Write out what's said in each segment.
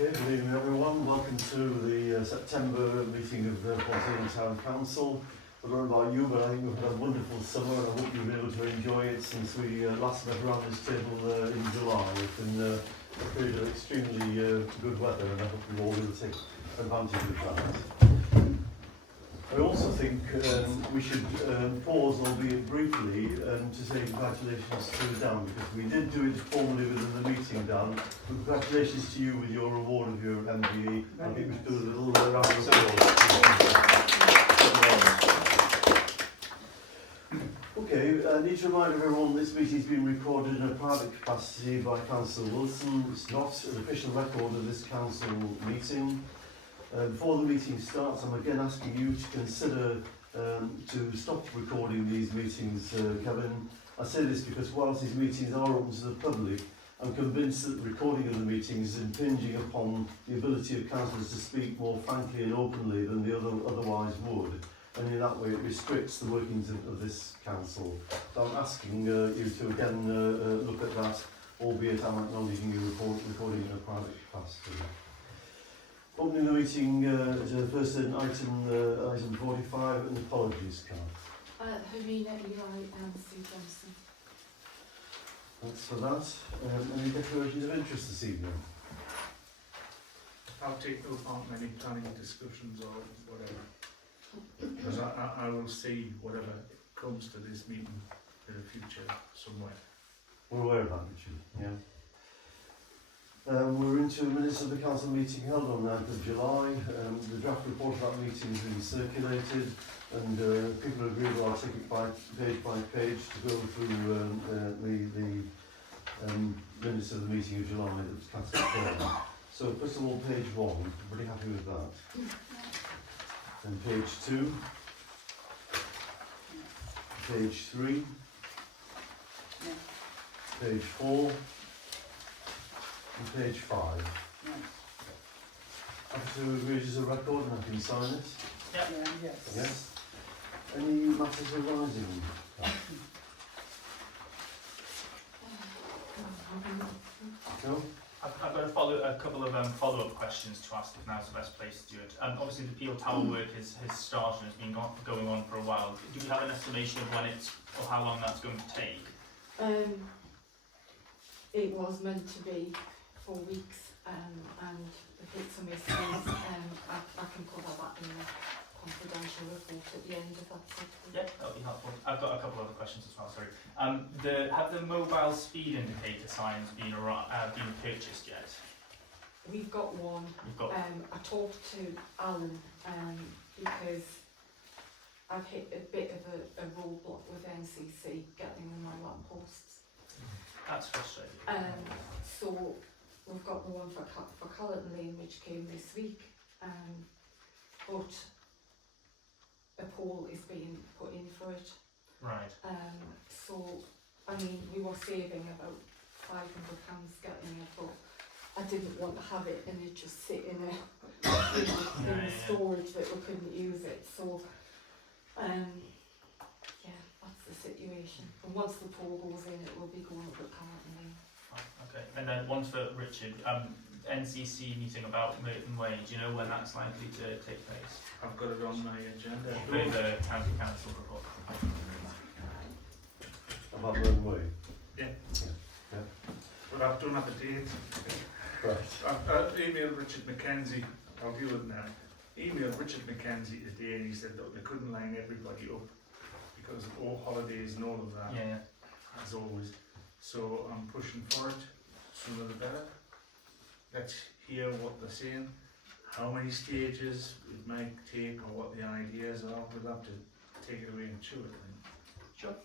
Okay, good evening everyone. Welcome to the September meeting of the Ponteland Town Council. I don't know about you, but I think we've had a wonderful summer and I hope you've been able to enjoy it since we last met around this table in July. It's been a period of extremely good weather and I hope you're all going to take advantage of that. I also think we should pause, albeit briefly, to say congratulations to Dan, because we did do it formally within the meeting, Dan. Congratulations to you with your award of your MBE. I think we should do a little round of applause. Okay, I need to remind everyone this meeting has been recorded in a private capacity by Councillor Wilson. It's not an official record of this council meeting. Before the meeting starts, I'm again asking you to consider to stop recording these meetings, Kevin. I say this because whilst these meetings are open to the public, I'm convinced that the recording of the meetings is impinging upon the ability of councillors to speak more frankly and openly than they otherwise would. And in that way it restricts the workings of this council. So I'm asking you to again look at that, albeit I'm acknowledging you recording in a private capacity. Opening the meeting, first item 45, an apologies card. Harina, Eli and Sue Johnson. Thanks for that. Any declarations of interest this evening? I'll take no part in any planning discussions or whatever. Because I will see whatever comes to this meeting in the future somewhere. We're aware of that, Richard. Yeah. We're into minutes of the council meeting held on 9th of July. The draft report of that meeting has been circulated and people agreed that I'll take it by page to go through the minutes of the meeting of July that was cast before. So first of all, page 1, I'm pretty happy with that. And page 2, page 3, page 4, and page 5. Happy to agree as a record and I can sign it? Yes. Yes. Any matters arising? No? I've got a couple of follow-up questions to ask if now's the best place to do it. Obviously the Pele Tower work has started and has been going on for a while. Do we have an estimation of when it's, or how long that's going to take? It was meant to be 4 weeks and it hit some issues. I can cover that in the confidential report at the end of that section. Yeah, that'll be helpful. I've got a couple other questions as well, sorry. Have the mobile speed indicator signs been purchased yet? We've got one. You've got I talked to Alan because I've hit a bit of a roadblock with NCC getting them on lampposts. That's frustrating. So we've got the one for Colleton Lane which came this week, but a pole is being put in for it. Right. So I mean we were saving about £500 getting it, but I didn't want to have it and it just sit in a in the storage that we couldn't use it. So yeah, that's the situation. And once the pole goes in, it will be going up at Colleton Lane. Okay, and then one for Richard. NCC meeting about Merton Way. Do you know when that's likely to take place? I've got it on my agenda. With the county council report. About Merton Way? Yeah. Yeah. But I don't have a date. Right. I've emailed Richard McKenzie, I'll do it now. Emailed Richard McKenzie today and he said that they couldn't line everybody up because of all holidays and all of that, Yeah. as always. So I'm pushing for it, sooner the better. Let's hear what they're saying, how many stages it might take or what the ideas are. We'll have to take it away and chew it then. Sure.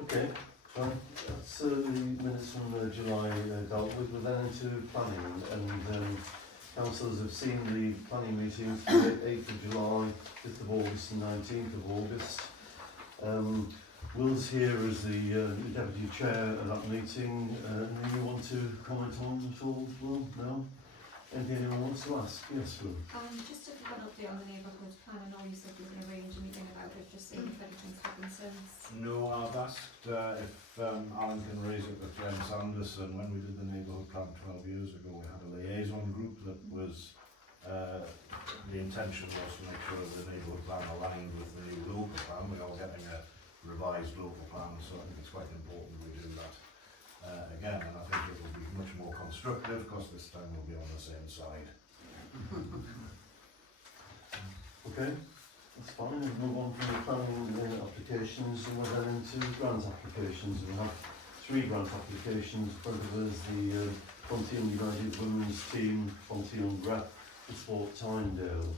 Okay. That's the minutes from July dealt with. We're then into planning and councillors have seen the planning meetings from the 8th of July, 5th of August and 19th of August. Will's here as the deputy chair of that meeting. Anything you want to comment on at all, Will? No? Anything anyone wants to ask? Yes, Will. Just if you've got an update on the neighbourhood plan, I know you said you were going to arrange a meeting about it, just seeing if anything's happened since. No, I've asked if Alan can raise it with Glenn Sanderson. When we did the neighbourhood plan 12 years ago, we had a liaison the intention was to make sure that the neighbourhood plan aligned with the new local plan. We are getting a revised local plan, so I think it's quite important we do that again, and I think it will be much more constructive because this time we'll be on the same side. Okay, that's fine. We'll move on from the planning applications and we're then into grant applications. We have 3 grant applications. Front of us, the Ponteland United Women's Team, Ponteland Rep, and Sport Tynedale.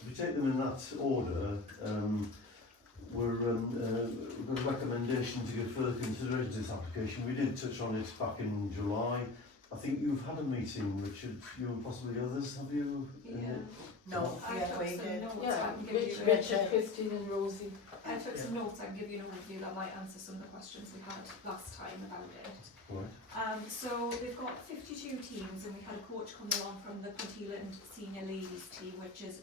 If we take them in that order, we've got a recommendation to give further consideration to this application. We did touch on it back in July. I think you've had a meeting, Richard, you and possibly others, have you? Yeah. No, I yeah, took we some did. notes, Yeah, I can give you, Richard, Christine and Rosie. I took some notes, I can give you an overview that might answer some of the questions we had last time about it. Right. So they've got 52 teams, and we had a coach come along from the Ponteland Senior Ladies team, which is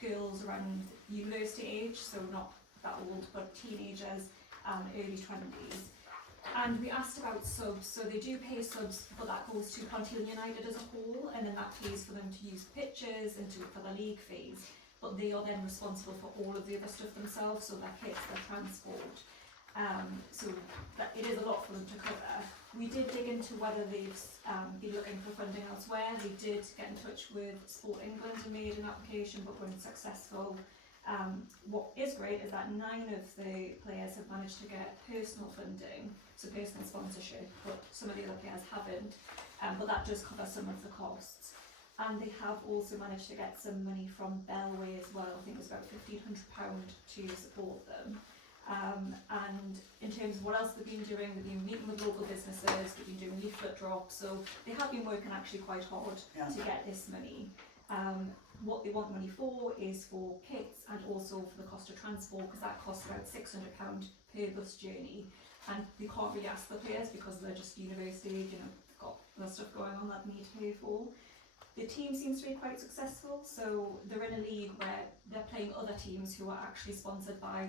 girls around university age, so not that old, but teenagers, early 20s. And we asked about subs, so they do pay subs, but that goes to Ponteland United as a whole, and then that pays for them to use pitches and for the league fees. But they are then responsible for all of the other stuff themselves, so their kits, their transport. So that it is a lot for them to cover. We did dig into whether they've been looking for funding elsewhere. We did get in touch with Sport England and made an application, but weren't successful. What is great is that 9 of the players have managed to get personal funding, so personal sponsorship, but some of the other players haven't. But that does cover some of the costs. And they have also managed to get some money from Bellway as well. I think it was about £1,500 to support them. And in terms of what else they've been doing, they've been meeting with local businesses, they've been doing leaflet drops, so they have been working actually quite hard to get this money. What they want money for is for kits and also for the cost of transport, because that costs about £600 per bus journey, and they can't really ask the players because they're just university, you know, got other stuff going on that they need to pay for. The team seems to be quite successful, so they're in a league where they're playing other teams who are actually sponsored by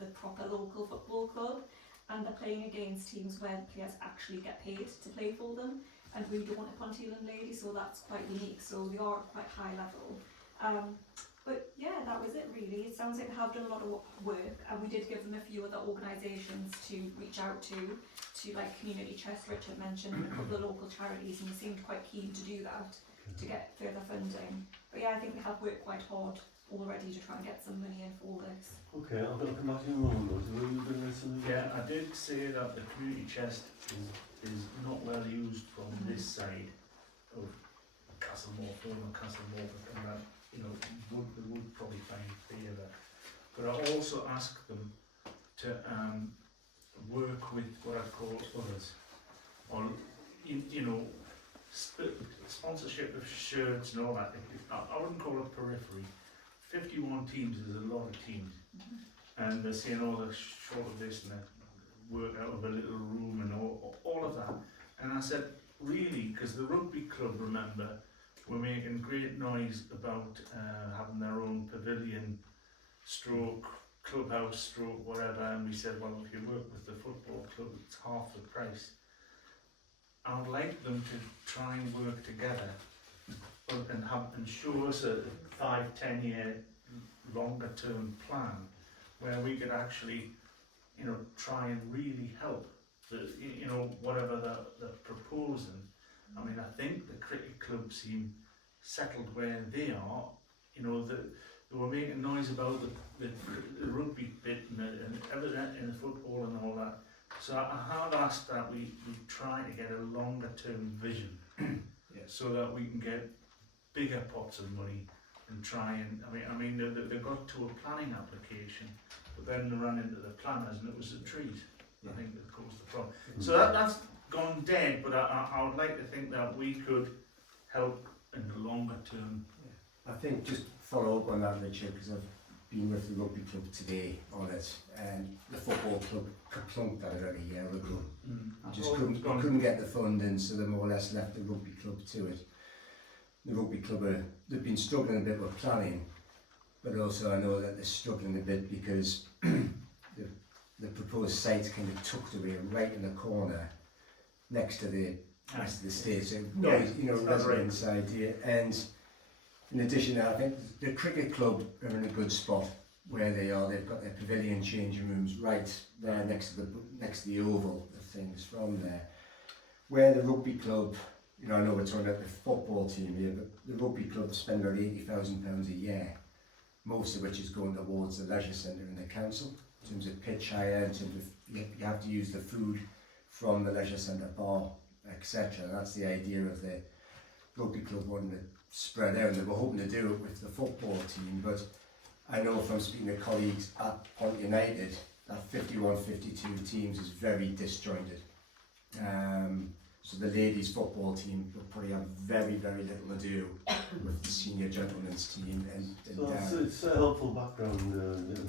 the proper local football club, and they're playing against teams where the players actually get paid to play for them, and we don't want a Ponteland lady, so that's quite unique, so they are quite high level. But yeah, that was it really. It sounds like they have done a lot of work, and we did give them a few other organisations to reach out to like Community Chest, Richard mentioned, a couple of local charities, and they seemed quite keen to do that, to get further funding. But yeah, I think they have worked quite hard already to try and get some money in for this. Okay, I'm going to come back to you in a moment. Will you bring this in? Yeah, I did say that the community chest is not well used from this side of Castlemore, former Castlemore, and that, you know, they would probably find favour. But I also asked them to work with what I call others, on, you know, sponsorship of shirts and all that. I wouldn't call it periphery. 51 teams is a lot of teams, and they're saying, oh, they're short of this and that, work out of a little room and all of that. And I said, really, because the rugby club, remember, were making great noise about having their own pavilion stroke, clubhouse stroke, whatever, and we said, well, if you work with the football club, it's half the price. I would like them to try and work together and show us a 5-10 year longer term plan where we could actually, you know, try and really help the, you know, whatever they're proposing. I mean, I think the cricket club seem settled where they are. You know, they were making noise about the rugby bit and everything in the football and all that. So I have asked that we try to get a longer term vision, so that we can get bigger pots of money and try and, I mean they got to a planning application, but then they ran into the planners and it was the trees. I think that caused the problem. So that's gone dead, but I would like to think that we could help in the longer term. I think just follow up on that, Richard, because I've been with the rugby club today on it, and the football club plunked at it about a year ago. Just couldn't get the funding, so they more or less left the rugby club to it. The rugby club they've been struggling a bit with planning, but also I know that they're struggling a bit because the proposed site's kind of tucked away right in the corner next to the stage, so you know, right inside here, and In addition, I think the cricket club are in a good spot where they are. They've got their pavilion changing rooms right there next to the oval of things from there. Where the rugby club, you know, I know we're talking about the football team here, but the rugby club spend about £80,000 a year, most of which is going towards the leisure centre in the council, in terms of pitch hire, in terms of you have to use the food from the leisure centre bar, etc. That's the idea of the rugby club wanting to spread out, and they were hoping to do it with the football team, but I know from speaking to colleagues at Ponteland United that 51-52 teams is very disjointed. So the ladies football team will probably have very little to do with the senior gentlemen's team and So it's a helpful background,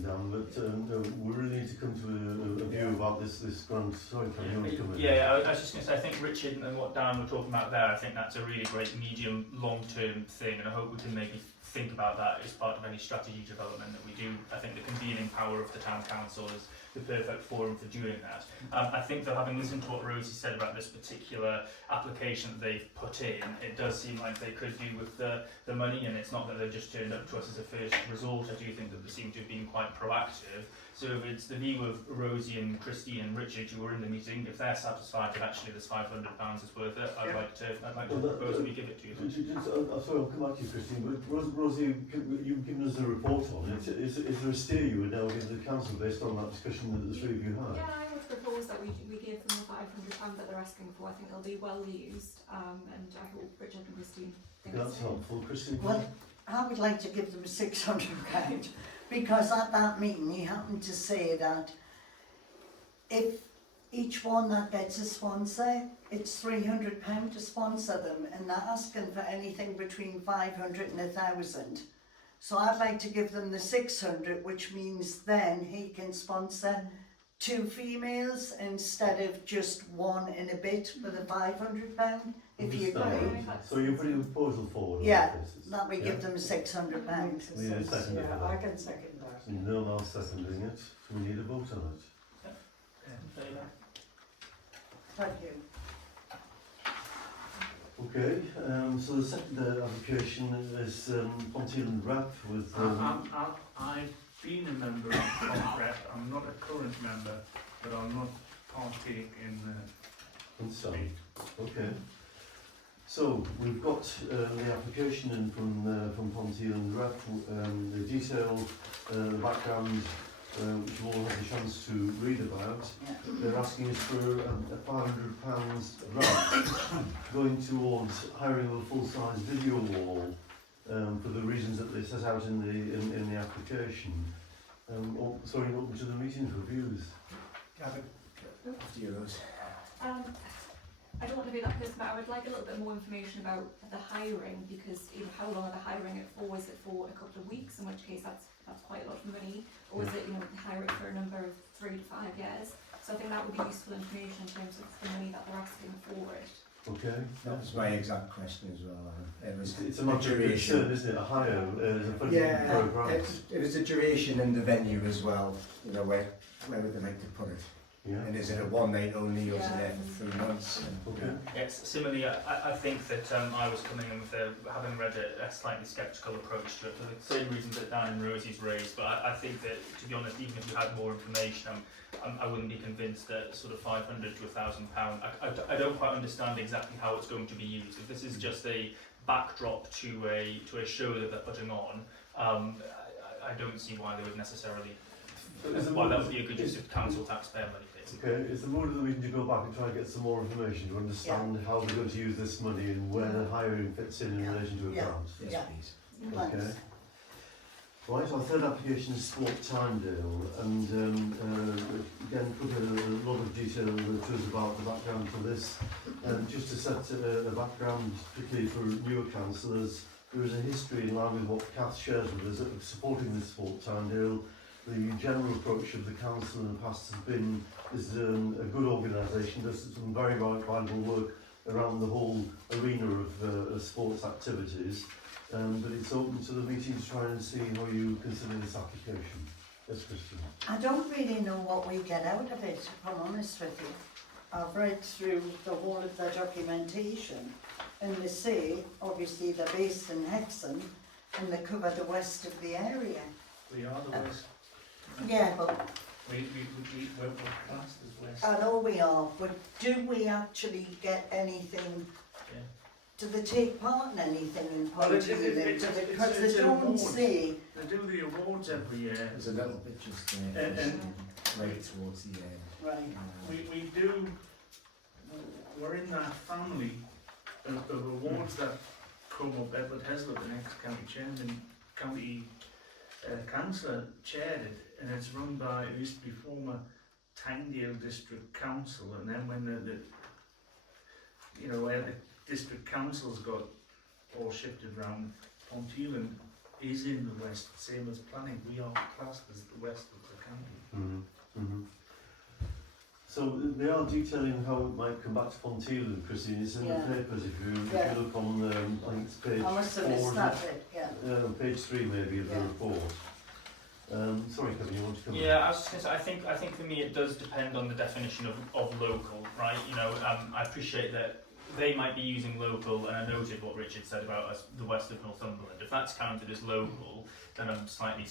Dan, but we really need to come to a view about this grant. Sorry, can you want to come in? Yeah, I was just going to say, I think Richard and what Dan were talking about there, I think that's a really great medium, long-term thing, and I hope we can maybe think about that as part of any strategy development that we do. I think the convening power of the town council is the perfect forum for doing that. I think that having listened to what Rosie said about this particular application that they've put in, it does seem like they could do with the money, and it's not that they've just turned up to us as a first resort. I do think that they seem to have been quite proactive. So if it's the view of Rosie and Christine and Richard who were in the meeting, if they're satisfied that actually this £500 is worth it, I'd like to propose we give it to you. Sorry, I'll come back to you, Christine, but Rosie, you've given us a report on it. Is there a steer you would now give the council based on that discussion that the three of you had? Yeah, I would propose that we give them the £500 that they're asking for. I think they'll be well used, and I hope Richard and Christine think That's helpful. Christine? Well, I would like to give them £600 because at that meeting he happened to say that if each one that gets a sponsor, it's £300 to sponsor them, and they're asking for anything between 500 and 1,000. So I'd like to give them the 600, which means then he can sponsor 2 females instead of just one and a bit for the £500, if you agree. So you're putting a proposal forward? Yeah, on this basis? that we give them £600. We need a second for that. I can second that. No one else seconding it, so we need a vote on it. Thank you. Okay, so the second application is Ponteland Rep with... I've been a member of Ponteland Rep. I'm not a current member, but I'll not partake in Understand. Okay. So we've got the application in from Ponteland Rep, the detail, the background, which you all had a chance to read about. Yeah. They're asking us for a £500 grant going towards hiring of a full-size video wall for the reasons that they set out in the application. Sorry, open to the meeting for views. Gavin, after you, Rose. I don't want to be that person, but I would like a little bit more information about the hiring, because how long are they hiring it for? Is it for a couple of weeks, in which case that's quite a lot of money, or is it hire it for a number of 3 to 5 years? So I think that would be useful information in terms of the money that they're asking for it. Okay. That was my exact question as well. It was It's a matter of concern, isn't it? A hire as a funding for a grant. it was the duration and the venue as well. You know, where would they like to put it? Yeah. And is it a one night only, or is it there for 3 months? Okay. Yes, similarly, I think that I was coming in with having read a slightly sceptical approach to it for the same reasons that Dan and Rosie's raised, but I think that, to be honest, even if we had more information, I wouldn't be convinced that sort of £500 to £1,000. I don't quite understand exactly how it's going to be used. If this is just a backdrop to a show that they're putting on, I don't see why they would necessarily. Why that would be a good use of council taxpayer money. Okay, it's the mood of the meeting to go back and try and get some more information to understand how they're going to use this money and where the hiring fits in relation to a grant. Yes, Yeah. please. Okay. Right, our third application is Sport Tynedale, and again put a lot of detail to us about the background for this. Just to set a background, particularly for newer councillors, there is a history in line with what Kath shares with us of supporting this Sport Tynedale. The general approach of the council in the past has been a good organisation, does some very valuable work around the whole arena of sports activities, but it's open to the meeting to try and see how you consider this application. Yes, Christian. I don't really know what we get out of it, if I'm honest with you. I've read through the whole of the documentation, and they say, obviously they're based in Hexham, and they cover the west of the area. We are the west. Yeah, but We're classed as west. I know we are, but do we actually get anything? Yeah. Do they take part in anything in Well, Ponteland? Because they it's don't awards. say. They do the awards every year. There's a little bit just there, right towards the end. Right. We do, we're in that family of awards that come up. Edward Heslop, the next county chairman, county councillor, chaired it, and it's run by, it used to be former Tynedale District Council, and then when where the district councils got all shifted round, Ponteland is in the west, same as planning. We are classed as the west of the county. So they are detailing how it might come back to Ponteland, Christine. It's in Yeah. the papers if you Yeah. look on, I think it's page I must have 4. missed that bit, yeah. Page 3 maybe of the Yeah. report. Sorry, Kevin, you want to come Yeah, I was just going to say, I think for me it does depend on the definition of local, right? You know, I appreciate that they might be using local, and I noted what Richard said about us, the west of Northumberland. If that's counted as local, then I'm slightly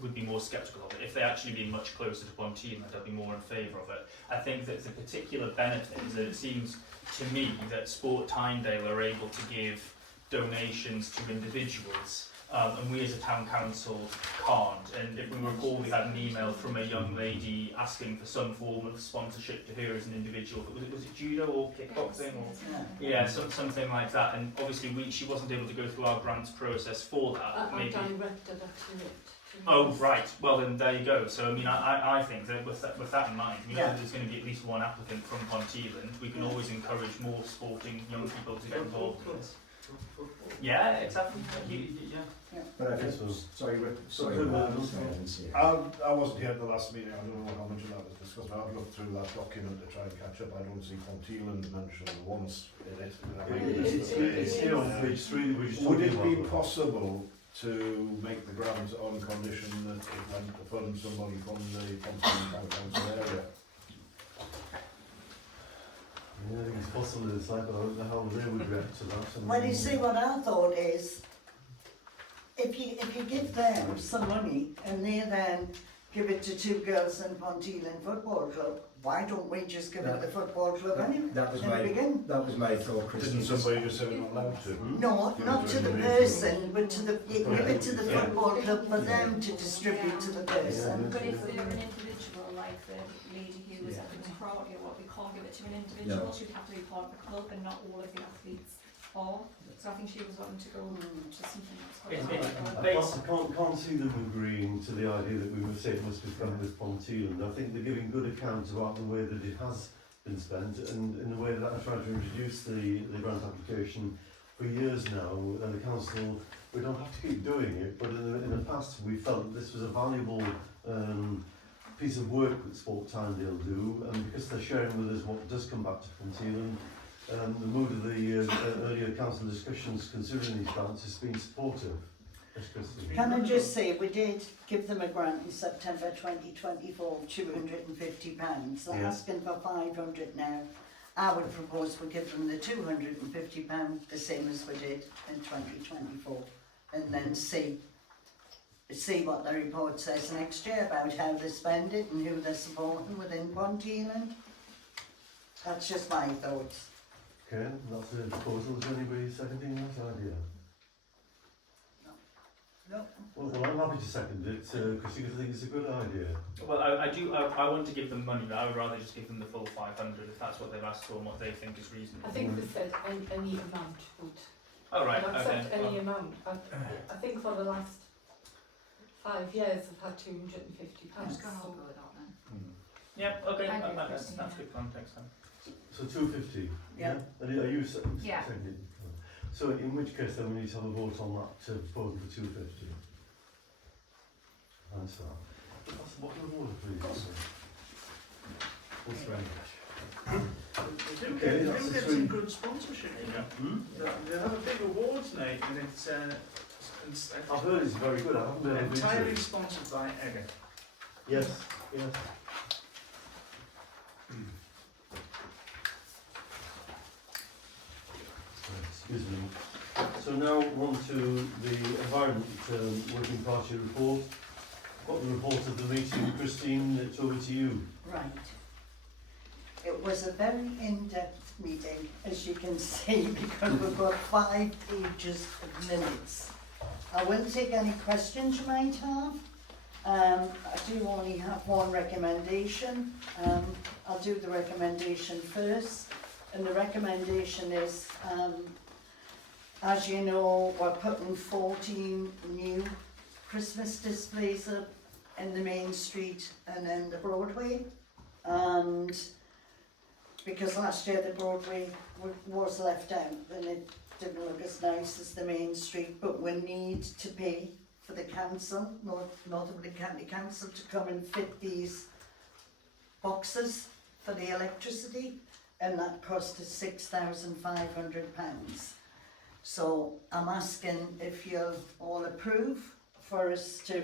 would be more sceptical of it. If they actually be much closer to Ponteland, I'd be more in favour of it. I think that the particular benefit is that it seems to me that Sport Tynedale are able to give donations to individuals, and we as a town council can't. And if we recall, we had an email from a young lady asking for some form of sponsorship to her as an individual. Was it judo or kickboxing or? Yeah, something like that. And obviously she wasn't able to go through our grants process for that. I Maybe. directed her to it. Oh right. Well then there you go. So I mean I think that with that in mind, we know Yeah. that there's going to be at least one applicant from Ponteland. We can always encourage more sporting young people to get involved in this. Yeah, exactly. Yeah. But I think, So- sorry, I wasn't here at the last meeting, I don't know how much of that was discussed, but I've looked through that document to try and catch up. I don't see Ponteland mentioned once in it. It's here on page 3 that we just Would talking it be about. possible to make the grant on condition that it went to fund somebody from the Ponteland County Council area? Yeah, I think it's possible it's like, but I don't know how they would react to that. Well, you see, what I thought is, if you give them some money and they then give it to 2 girls in Ponteland Football Club, why don't we just give it to the football club anyway? that was in the beginning? my thought, Christine. Didn't somebody just say we're not allowed to? No, not to the person, but to the, you give it to the Yeah. football club for them to distribute to the person. But if they're an individual, like the lady who was at the karate or what, we can't give it to an individual, she'd have to be part of the club, and not all of the athletes are. So I think she was wanting to go to something that's quite I can't see them agreeing to the idea that we would say it must be funded with Ponteland. I think they're giving good account about the way that it has been spent, and in the way that I tried to introduce the grant application for years now, and the council, we don't have to keep doing it, but in the past we felt that this was a valuable piece of work that Sport Tynedale do, and because they're sharing with us what does come back to Ponteland, the mood of the earlier council discussions considering these grants has been supportive. Yes, Christine. Can I just say, we did give them a grant in September 2024, £250. They're Yeah. asking for 500 now. I would propose we give them the £250, the same as we did in 2024, and then see what the report says next year about how they spend it and who they're supporting within Ponteland. That's just my thoughts. Okay, that's the proposal. Is anybody seconding that idea? No. Well, I'm happy to second it because I think it's a good idea. Well, I want to give them money, but I would rather just give them the full 500 if that's what they've asked for and what they think is reasonable. I think they said any amount would. Oh right, I'd accept okay. any amount. I think for the last 5 years I've had £250. So Yeah, okay, Thank you, that's Christina. good context then. So 250. Yeah. And are you Yeah. seconding? So in which case then we need to have a vote on that proposal for 250. And so, that's the bottom of the order, please. That's right. They do Okay, get, that's they do a get swing. some good sponsorship, you know. They have a big awards night, and it's I've heard it's very good. I haven't been able to entirely visit it. sponsored by Egger. Yes, yes. Excuse me. So now on to the Environment Working Party report. Got the report of the meeting. Christine, it's over to you. Right. It was a very in-depth meeting, as you can see, because we've got 5 pages of minutes. I won't take any questions you might have. I do only have one recommendation. I'll do the recommendation first. And the recommendation is, as you know, we're putting 14 new Christmas displays up in the main street and in the Broadway. And because last year the Broadway was left out and it didn't look as nice as the main street, but we need to pay for the council, Northumberland County Council, to come and fit these boxes for the electricity, and that cost us £6,500. So I'm asking if you'll all approve for us to,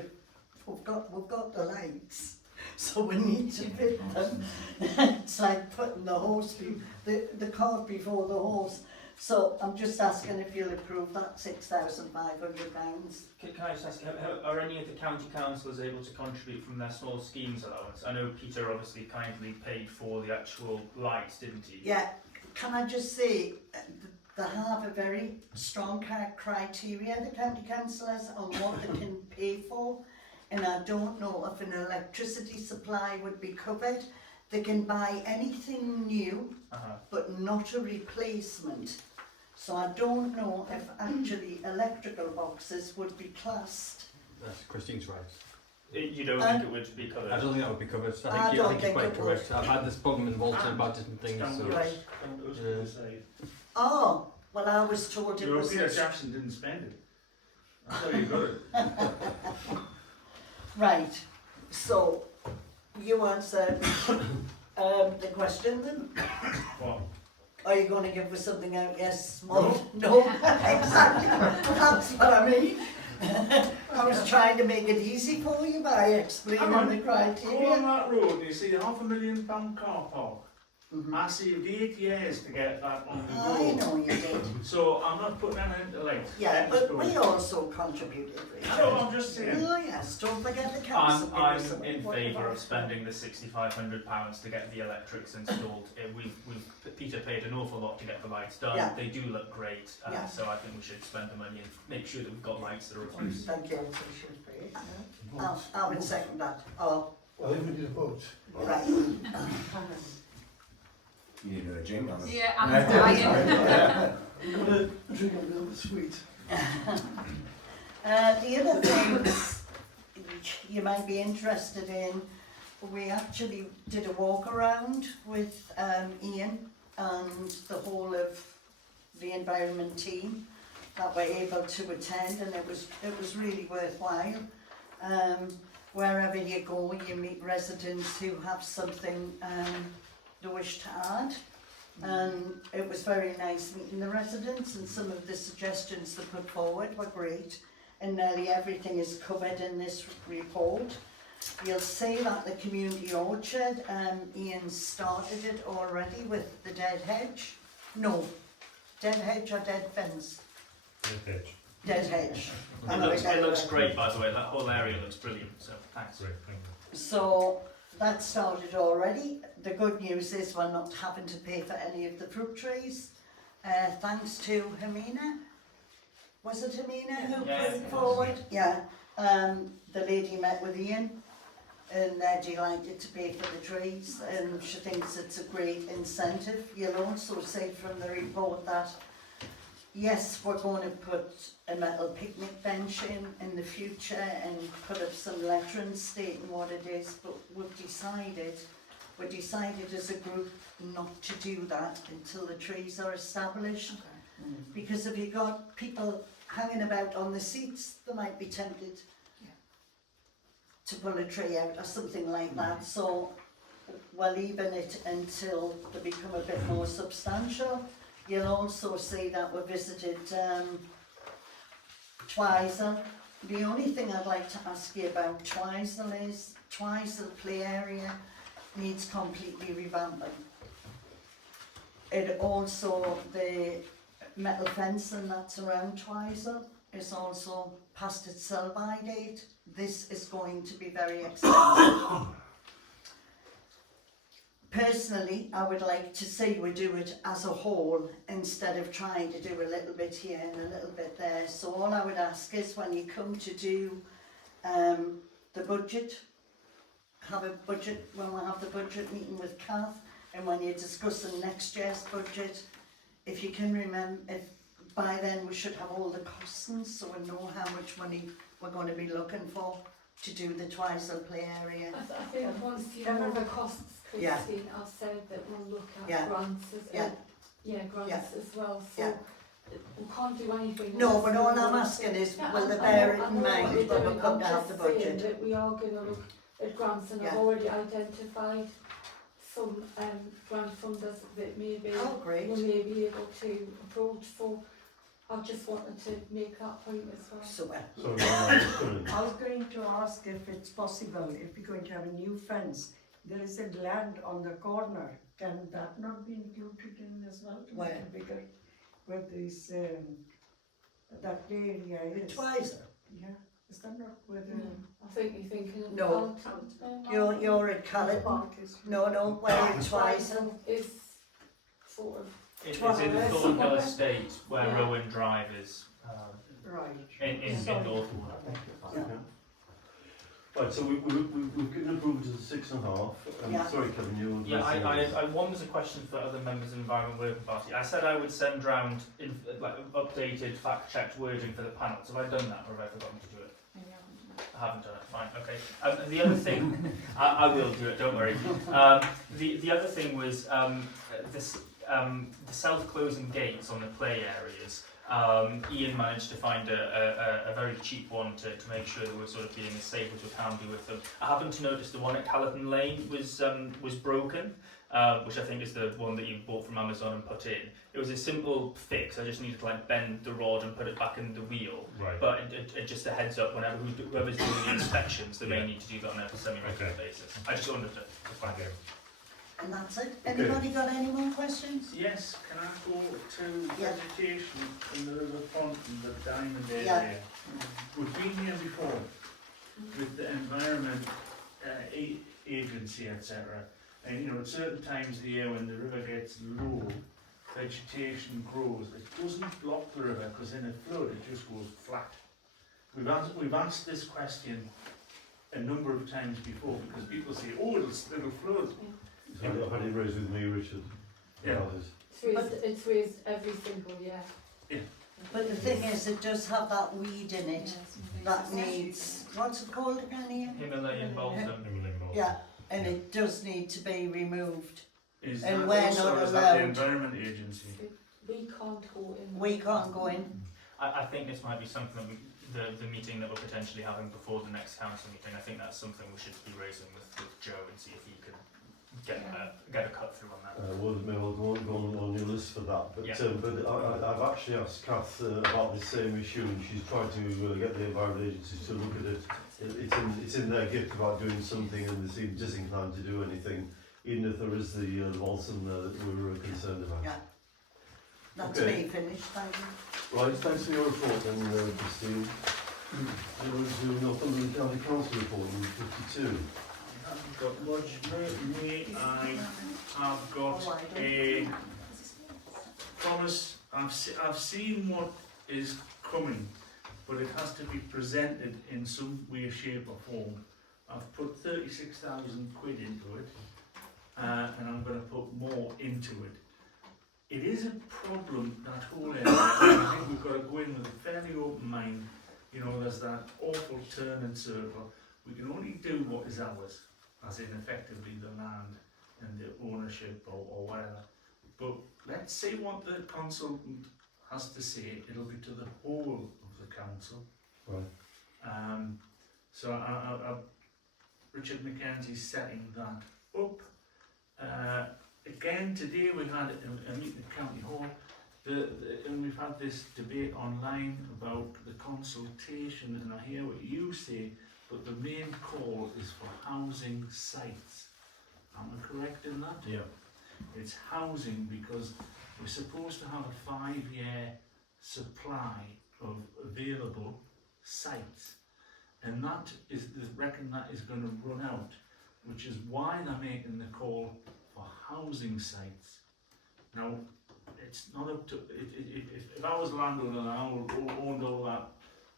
we've got the lights, so we need to fit them. It's like putting the cart before the horse. So I'm just asking if you'll approve that £6,500. Can I just ask, are any of the county councillors able to contribute from their small schemes allowance? I know Peter obviously kindly paid for the actual lights, didn't he? Yeah, can I just say, they have a very strong criteria, the county councillors, on what they can pay for, and I don't know if an electricity supply would be covered. They can buy anything new, but not a replacement. So I don't know if actually electrical boxes would be classed. That's Christine's right. You don't think it would be covered? I don't think that would be covered. I I don't think it's think quite it would. correct. I've had this problem in Bolton about different things. So. Right. Say. Oh, well I was told it was... Peter Jackson didn't spend it. That's how you got it. Right, so you answer the question then? What? Are you going to give us something out? Yes, small? No, exactly. That's what I mean. I was trying to make it easy for you by explaining the Go on criteria. that road, you see the £500,000 car park. I saved 8 years to get that on the I road. know you did. So I'm not putting anything into light. Yeah, but we also contributed. No, I'm just saying. Oh yes, don't forget the council. I'm in favour of spending the £6,500 to get the electrics installed. Peter paid an awful lot to get the lights done. Yeah. They do look great, Yeah. so I think we should spend the money and make sure that we've got lights that are of use. Thank you. I would second that. Oh, Well, then we need a vote. right. You need a drink on it. Yeah, I'm dying. I'm going to drink a little bit sweet. The other things you might be interested in, we actually did a walk around with Ian and the whole of the environment team that were able to attend, and it was really worthwhile. Wherever you go, you meet residents who have something they wish to add, and it was very nice meeting the residents, and some of the suggestions they put forward were great, and nearly everything is covered in this report. You'll see that the community orchard, Ian started it already with the dead hedge. No, dead hedge or dead fence? Dead hedge. It looks great, by the way. That whole area looks brilliant, so thanks. Great, thank you. So that started already. The good news is we're not having to pay for any of the fruit trees, thanks to Hermina. Was it Hermina who Yeah, put it it was, forward? Yeah. The lady met with Ian and they're delighted to pay for the trees, and she thinks it's a great incentive. You'll also see from the report that yes, we're going to put a metal picnic bench in the future and put up some lettering stating what it is, but we decided as a group not to do that until the trees are established. Because if you've got people hanging about on the seats, they might be tempted to pull a tree out or something like that. So we're leaving it until they become a bit more substantial. You'll also see that we visited Twisel. The only thing I'd like to ask you about Twisel is Twisel play area needs completely revamping. It also, the metal fencing that's around Twizel is also past its sell-by date. This is going to be very expensive. Personally, I would like to see we do it as a whole instead of trying to do a little bit here and a little bit there. So all I would ask is when you come to do the budget, have a budget, when we have the budget meeting with Kath, and when you're discussing next year's budget, if you can remember, if by then we should have all the costings so we know how much money we're going to be looking for to do the Twizel play area. I think once you know the costs, Yeah. Christine, I've said that we'll look at Yeah. grants as Yeah. grants Yeah. as well. So Yeah. we can't do anything. No, unless but we all know I'm what- asking is, Yeah, will they I bear know it in what mind we're when we doing. come I'm to have the just saying budget? that we are going to look at grants, and I've Yeah. already identified some grant funders that maybe Oh, great. we may be able to approach. So I just wanted to make that point as well. Super. Sorry, Lauren, I was going to ask if it's possible, if we're going to have a new fence, there is a land on the corner, can that not be included in as well to make Where? it bigger? Where this, that area is. Twizel. Yeah, is that not where the I think you're thinking of No. Ponteland. You're at Callan. park is? No, where at Twizel. Is sort of It's in the Twizel. Thornhill Estate where Yeah. Rowan Drive is, Right. in Sorry. Northumberland. Yeah. Right, so we've given approval to the 6.5. Yeah. Sorry, Kevin, you were Yeah, addressing this. one was a question for other members of the Environment Working Party. I said I would send round updated, fact-checked wording for the panels. Have I done that, or have I forgotten to do it? I haven't done it. Fine, okay. And the other thing, I will do it. Don't worry. The other thing was the self-closing gates on the play areas. Ian managed to find a very cheap one to make sure that we're sort of being as safe as we can be with them. I happened to notice the one at Callerton Lane was broken, which I think is the one that you bought from Amazon and put in. It was a simple fix. I just needed to bend the rod and put it back in the wheel. Right. But it just a heads up whenever whoever's doing the inspections, they may need to do that on a semi-regular basis. I just wanted to flag it. And that's it. Anybody got any more questions? Yes, can I go to Yeah. vegetation in the River Pont and the Diamond area? Yeah. We've been here before with the Environment Agency, etc. And at certain times of the year when the river gets low, vegetation grows. It doesn't block the river because in a flood it just goes flat. We've asked this question a number of times before because people say, oh, it's little flood. I've had it raised with me, Richard. Yeah. it's raised every single year. But the thing is, it does have that weed in it that needs, what's it called again here? Himalayan balsam. Yeah, and it does need to be removed. Is And that we're also, not is that the allowed. Environment Agency? We can't go in. We can't go in. I think this might be something that the meeting that we're potentially having before the next council meeting. I think that's something we should be raising with Joe and see if he can get a cut through on that. Well, maybe I'll go on your list for that. But Yeah. but I've actually asked Kath about this same issue, and she's tried to get the Environment Agency to look at it. It's in their gift about doing something, and they seem disinclined to do anything, even if there is the balsam there that we're concerned about. Yeah. That's Okay. me finished, thank you. Right, thanks for your report then, Christine. We're on to Northumberland County Council report, number 52. I haven't got much, me. I have got a promise. I've seen what is coming, but it has to be presented in some way, shape or form. I've put 36,000 quid into it, and I'm going to put more into it. It is a problem, that whole area, and I think we've got to go in with a fairly open mind. There's that awful turn and circle. We can only do what is ours, as in effectively the land and the ownership or whatever. But let's see what the consultant has to say. It'll be to the whole of the council. Right. So Richard Mackenzie's setting that up. Again, today we've had a meeting at County Hall, and we've had this debate online about the consultation, and I hear what you say, but the main call is for housing sites. Am I correct in that? Yeah. it's housing, because we're supposed to have a 5-year supply of available sites, and that is, they reckon that is going to run out, which is why they're making the call for housing sites. Now, it's not up to, if I was a landowner and I owned all that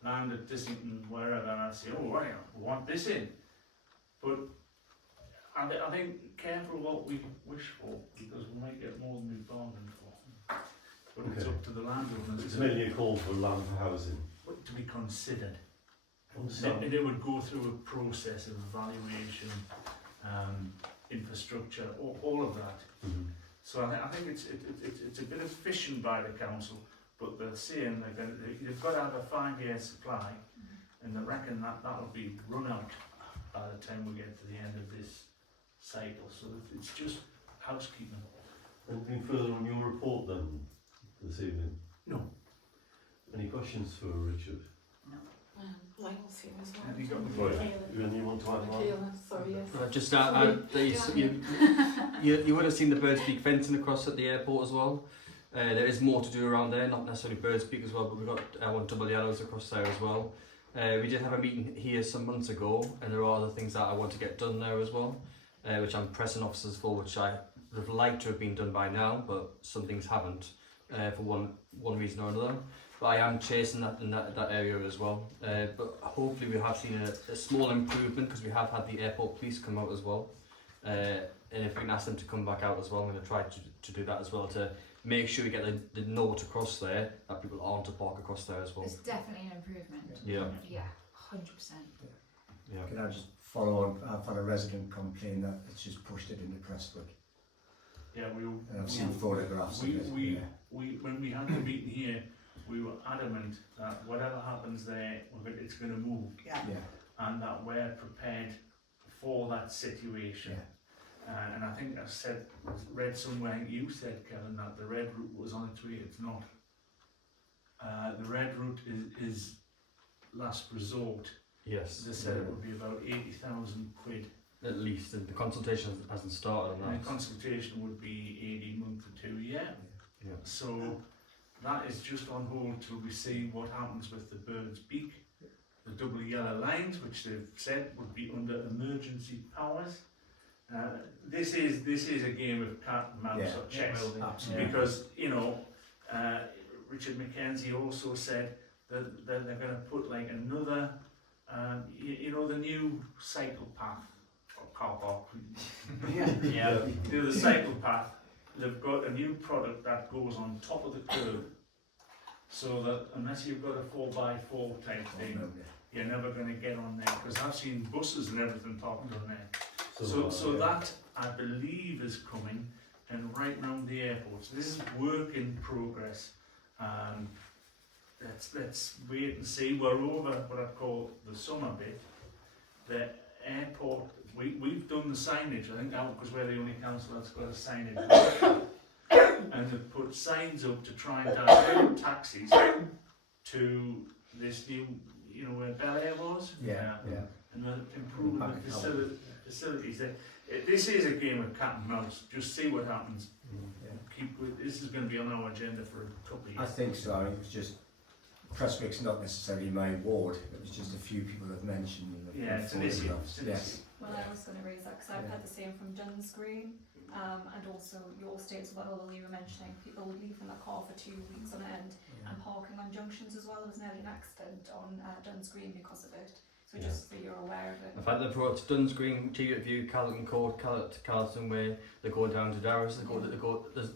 land at Dissington, wherever, and I'd say, oh, right, I want this in. But I think careful what we wish for, because we might get more than we've bargained for. But it's up to the landowners. It's mainly a call for land for housing. To be considered. Understand? And it would go through a process of evaluation, infrastructure, all of that. Mm-hmm. So I think it's a bit of fishing by the council, but they're saying they've got to have a 5-year supply, and they reckon that'll be run out by the time we get to the end of this cycle. So it's just housekeeping. Anything further on your report then, this evening? No. Any questions for Richard? Lionel's here as well. Have you got the Right. You want to add one? Michaela, sorry, yes. Just you would have seen the bird speak fencing across at the airport as well. There is more to do around there, not necessarily bird speak as well, but we've got one double yellows across there as well. We did have a meeting here some months ago, and there are other things that I want to get done there as well, which I'm pressing officers for, which I would have liked to have been done by now, but some things haven't, for one reason or another. But I am chasing that in that area as well. But hopefully we have seen a small improvement, because we have had the airport police come out as well. And if we can ask them to come back out as well, I'm going to try to do that as well, to make sure we get the note across there that people aren't to park across there as well. It's definitely an improvement. Yeah. Yeah, 100%. Yeah. Can I just follow on? I've had a resident complain that it's just pushed it into Prestwick. Yeah, And I've seen photographs of it. When we had the meeting here, we were adamant that whatever happens there, it's going to move, Yeah. and that we're prepared for that situation. Yeah. And I think I read somewhere, I think you said, Kevin, that the red route was on its way. It's not. The red route is last resort. Yes. They said it would be about 80,000 quid. At least, and the consultation hasn't started on And that. the consultation would be 18 months to 2 years. Yeah. So that is just on hold till we see what happens with the bird's beak, the double yellow lines, which they've said would be under emergency powers. This is a game of cat and mouse or chess, Absolutely. because Richard Mackenzie also said that they're going to put like another, the new cycle path or car park. Yeah. The cycle path. They've got a new product that goes on top of the curb, so that unless you've got a 4x4 type thing, you're never going to get on there. Because I've seen buses and everything parked on there. So that I believe is coming, and right round the airport. So this is work in progress. Let's wait and see. We're over what I call the summer bit. The airport. We've done the signage, I think now, because we're the only council that's got a signage. And they've put signs up to try and divert taxis to this new, where Pele was? Yeah. And we're improving the facilities. This is a game of cat and mouse. Just see what happens. This is going to be on our agenda for a couple of years. I think so. It was just, Prestwick's not necessarily my ward. It was just a few people have mentioned. It's an issue. Yes. Well, I was going to raise that because I've had the same from Duns Green, and also your estate as well. You were mentioning people leaving their car for 2 weeks on end and parking on junctions as well. There was nearly an accident on Duns Green because of it. So just so you're aware of it. I've had them brought to Duns Green, Cheviot View, Calton Court, Carlton Way. They go down to Darras.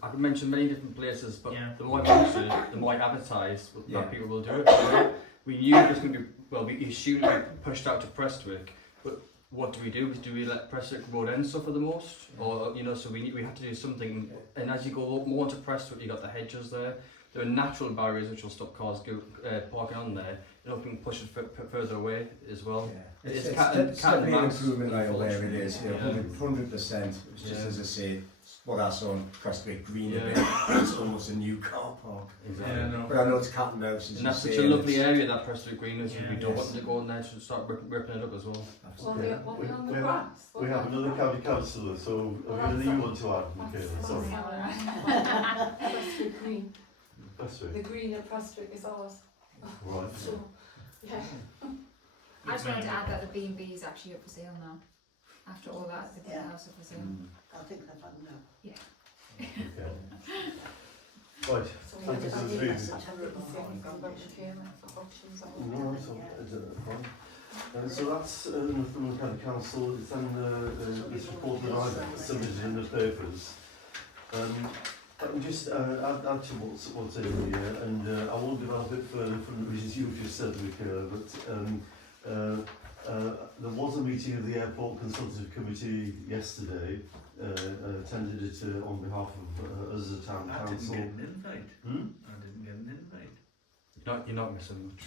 I could mention many different places, but the more I mention it, the more I advertise that people will do it. So we knew it was going to be. Well, we assumed it would be pushed out to Prestwick, but what do? Do we let Prestwick Road End suffer the most, or so we had to do something? And as you go more into Prestwick, you got the hedges there. There are natural barriers which will stop cars parking on there, and hoping to push it further away as well. Yeah. It's It's cat and definitely an mouse, improvement like where it unfortunately. is, you know, Yeah. 100%. It's just Yeah. as I say, what I saw on Prestwick Green a Yeah. bit, it's almost a new car park. Exactly. Yeah, no. But I know it's cat and mouse, as And you that's say, such a and lovely it's- area, that Prestwick Green is. Yeah. We don't Yes. want to go in there to start ripping it up as well. Okay. What we on the We- grass? We have another county councillor, so anything you want to add, Michaela? Sorry. Prestwick Green. Prestwick. The green at Prestwick is ours. Right. So, yeah. I just wanted to add that the B&B is actually up for sale now. After all that, the Yeah. house up for sale. I think they've had enough. Okay. Right. So we Thank you did for the that. briefing. It's options No, it's fine. So that's Northumberland County Council. It's then this report that I've submitted in the papers. Let me just add to what's in here, and I won't develop it further from the reasons you've just said, Michaela, but there was a meeting of the Airport Consultative Committee yesterday, attended it on behalf of us as a town I council. didn't get an invite. Hmm? I didn't get an invite. You're not missing much.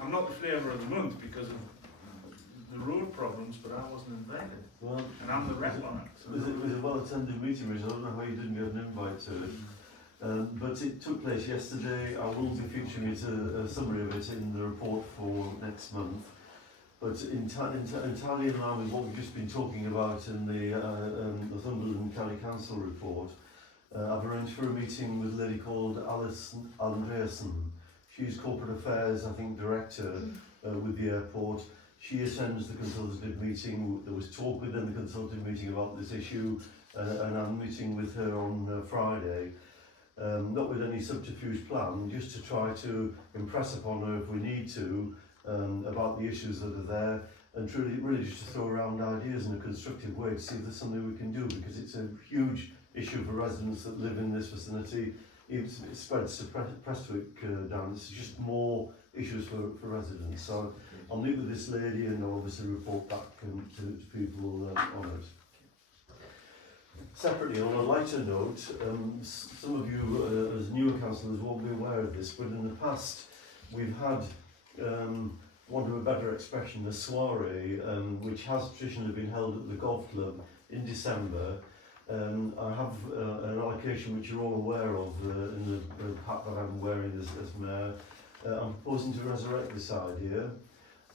I'm not the flavour of the month because of the road problems, but I wasn't invited. Well, And I'm the rep on it. So it was a well-attended meeting, Rich. I don't know how you didn't get an invite to it. But it took place yesterday. I will be featuring it, a summary of it in the report for next month. But entirely in line with what we've just been talking about in the Northumberland County Council report, I've arranged for a meeting with a lady called Alice Andreasen. She's Corporate Affairs, I think, Director with the airport. She attends the consultative meeting. There was talk within the consultative meeting about this issue, and I'm meeting with her on Friday. Not with any subterfuge plan, just to try to impress upon her, if we need to, about the issues that are there, and really just to throw around ideas in a constructive way to see if there's something we can do, because it's a huge issue for residents that live in this vicinity. It spreads to Prestwick down. It's just more issues for residents. So I'll meet with this lady and I'll obviously report back to people on it. Separately, on a lighter note, some of you as newer councillors won't be aware of this, but in the past we've had, want of a better expression, a soiree, which has traditionally been held at the golf club in December. I have an allocation which you're all aware of in the hat that I'm wearing as Mayor. I'm proposing to resurrect this idea.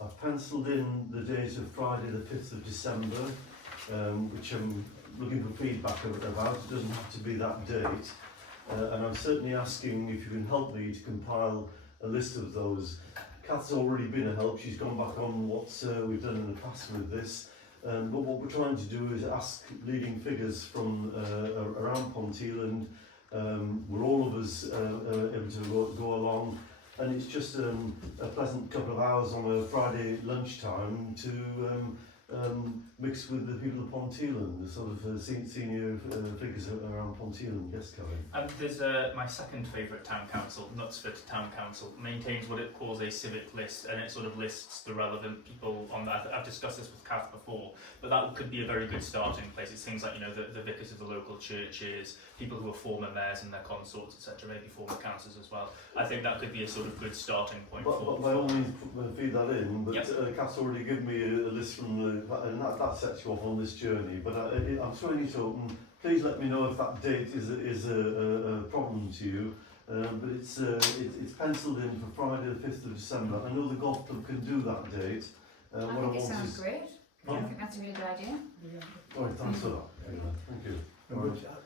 I've penciled in the date of Friday the 5th of December, which I'm looking for feedback about. It doesn't have to be that date. And I'm certainly asking if you can help me to compile a list of those. Kath's already been a help. She's gone back on what we've done in the past with this. But what we're trying to do is ask leading figures from around Ponteland. We're all of us able to go along, and it's just a pleasant couple of hours on a Friday lunchtime to mix with the people of Ponteland, the sort of senior figures around Ponteland. Yes, Karen? There's my second favourite town council, Knutsford Town Council, maintains what it calls a civic list, and it sort of lists the relevant people on that. I've discussed this with Kath before, but that could be a very good starting place. It's things like, you know, the vicars of the local churches, people who are former mayors and their consorts, etc., maybe former councillors as well. I think that could be a sort of good starting point But by all means, feed that in. But Yep. Kath's already given me a list from and that sets you off on this journey. But I'm throwing it open. Please let me know if that date is a problem to you. But it's penciled in for Friday the 5th of December. I know the golf club can do that date. I think it sounds great. Oh. I think that's a really good idea. Oh, thanks for that. Thank you.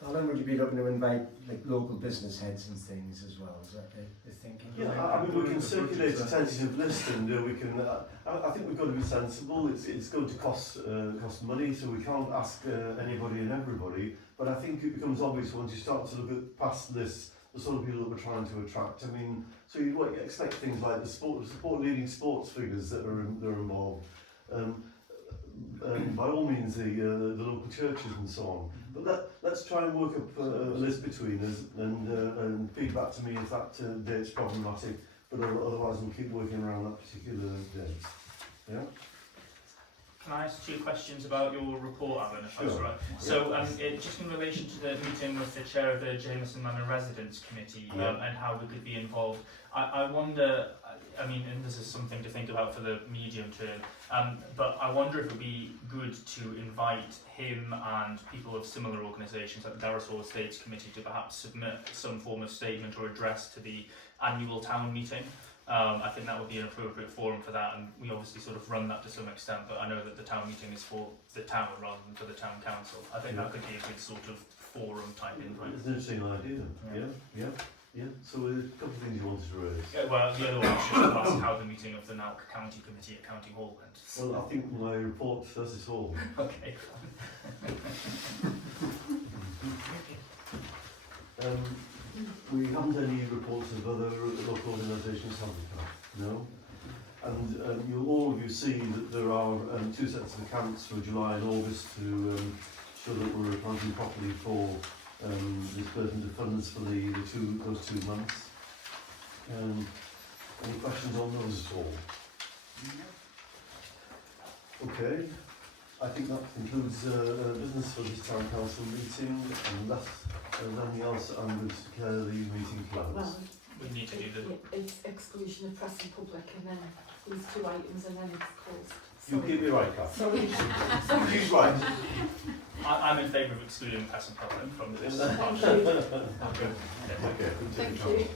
Alan, would you be looking to invite like local business heads and things as well? Is that the thinking? Yeah, I mean, we can circulate a tentative list, and we can. I think we've got to be sensible. It's going to cost money, so we can't ask anybody and everybody. But I think it becomes obvious once you start to look at past this, the sort of people that we're trying to attract. I mean, so you expect things like the support leading sports figures that are involved. By all means, the local churches and so on. But let's try and work up a list between us and feedback to me if that date's problematic. But otherwise, we'll keep working around that particular date. Yeah. Can I ask 2 questions about your report, Alan, if that's Sure. all right? So, just in relation to the meeting with the chair of the Jameson Manor Residents Committee and how we could be involved, I wonder, I mean, and this is something to think about for the medium term, but I wonder if it would be good to invite him and people of similar organisations like the Darrasol Estates Committee to perhaps submit some form of statement or address to the annual town meeting. I think that would be an appropriate forum for that, and we obviously sort of run that to some extent, but I know that the town meeting is for the town rather than for the town council. I think that could be a good sort of forum type invite. It's an interesting idea. Yeah. So a couple of things you wanted to raise. Yeah, well, the other one was just to ask how the meeting of the now County Committee at County Hall went. Well, I think my report says it all. Okay. We haven't any reports of other local organisations, have we? No. And you'll all of you see that there are 2 sets of accounts for July and August to show that we're accounting properly for disbursement of funds for those 2 months. Any questions on those at all? Okay. I think that concludes business for this town council meeting, and that's nothing else. I'm going to declare the meeting closed. Well, We need to do the... it's exclusion of press and public, and then these 2 items, and then it's closed. You keep me right, Kath. Sorry. She's right. I'm in favour of excluding press and public from this. Thank you. Okay. Okay. Thank you.